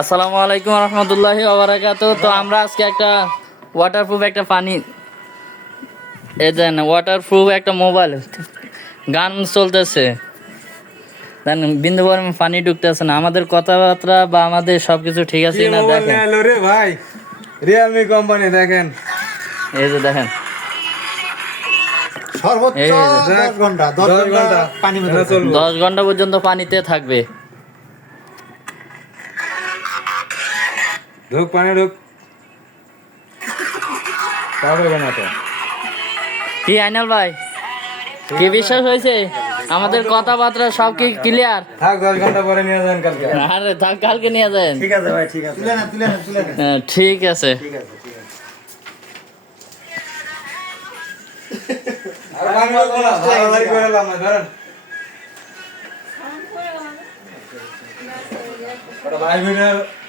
আসসালামু আলাইকুম রহমতুল্লাহি ওয়া বারাকাতুহু। তো আমরা আজকে একটা ওয়াটারপ্রুফ একটা পানি ওয়াটারপ্রুফ একটা মোবাইল গান চলতেছে, দেন বিন্দু পরিমাণ পানি ঢুকতেছে না। আমাদের কথাবার্তা বা আমাদের সবকিছু ঠিক আছে না দেখেন। রে ভাই, রিয়েলমি কোম্পানি দেখেন, এই যে দেখেন সর্বোচ্চ এই যে। 10 ঘন্টা 10 ঘন্টা পানি মধ্যে চলবে। 10 ঘন্টা পর্যন্ত পানিতে থাকবে। ঢুক পানি ঢুক, পারবে না তো। কি আইনাল ভাই, কি বিশ্বাস হয়েছে? আমাদের কথাবার্তা সব কি ক্লিয়ার? থাক 10 ঘন্টা পরে নিয়ে যান কালকে। আরে থাক, কালকে নিয়ে যান। ঠিক আছে ভাই, ঠিক আছে, তুলে না হ্যাঁ, ঠিক আছে। আর পানি লাগবে না, ভালো করে এলাম না ধরেন। ভাই ভিডিও